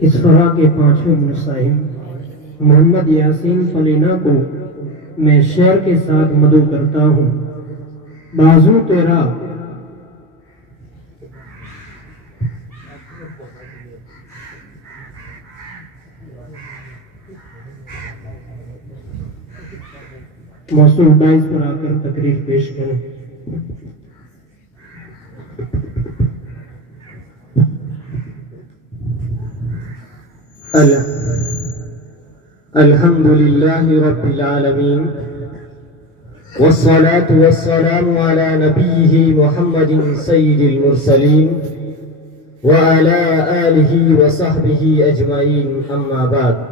اس فرا کے پانچویں منصاہم محمد یاسین فلینا کو میں شعر کے ساتھ مدعو کرتا ہوں۔ بازو تیرا موصول ڈائز پر آ کر تقریر پیش کریں۔ الحمد للہ رب العالمین والصلاة والسلام على نبیہ محمد سید المرسلین وعلى آلہ وصحبہ اجمعین، اما بعد۔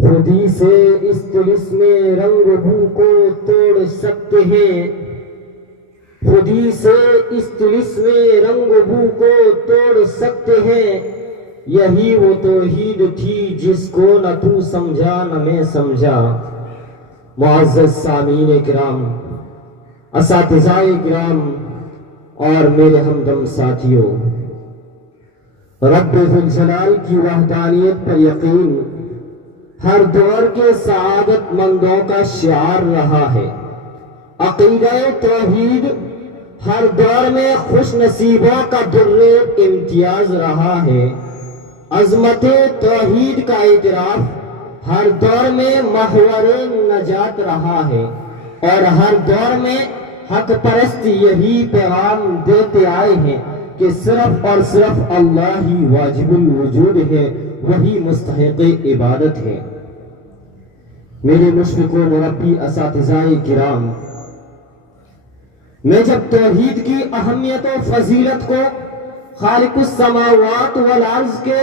خودی سے اس طلسم رنگ بو کو توڑ سکتے ہیں، خودی سے اس طلسم رنگ بو کو توڑ سکتے ہیں، یہی وہ توحید تھی جس کو نہ تو سمجھا نہ میں سمجھا۔ معزز سامعین کرام، اساتذہ کرام اور میرے ہمدم ساتھیوں، رب ذوالجلال کی وحدانیت پر یقین ہر دور کے سعادت مندوں کا شعار رہا ہے۔ عقیدہ توحید ہر دور میں خوش نصیبوں کا در امتیاز رہا ہے۔ عظمت توحید کا اعتراف ہر دور میں محور نجات رہا ہے، اور ہر دور میں حق پرست یہی پیغام دیتے آئے ہیں کہ صرف اور صرف اللہ ہی واجب الوجود ہے، وہی مستحق عبادت ہے۔ میرے مشفق و مربی اساتذہ کرام، میں جب توحید کی اہمیت و فضیلت کو خالق السماوات والارض کے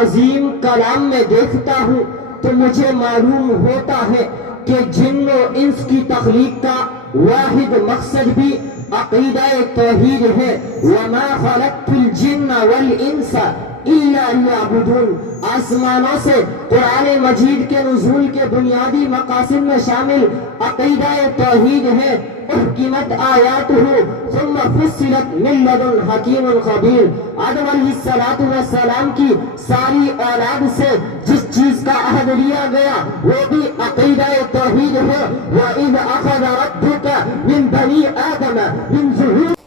عظیم کلام میں دیکھتا ہوں تو مجھے معلوم ہوتا ہے کہ جن و انس کی تخلیق کا واحد مقصد بھی عقیدہ توحید ہے۔ وَمَا خَلَقْتُ الْجِنَّ وَالْإِنسَ إِلَّا لِيَعْبُدُونَ۔ آسمانوں سے قرآن مجید کے نزول کے بنیادی مقاصد میں شامل عقیدہ توحید ہے۔ احکمت آیاتہ ثم فصلت من لدن حکیم خبیر۔ آدم علیہ السلام کی ساری اولاد سے جس چیز کا عہد لیا گیا وہ بھی عقیدہ توحید ہے۔ وَإِذْ أَخَذَ رَبُّكَ مِنْ بَنِي آدَمَ مِنْ ظُهُورِهِمْ۔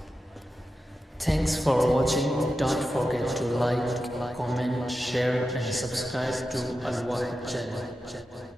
Thanks for watching. Don't forget to like, comment, share and subscribe to Al Wahid channel.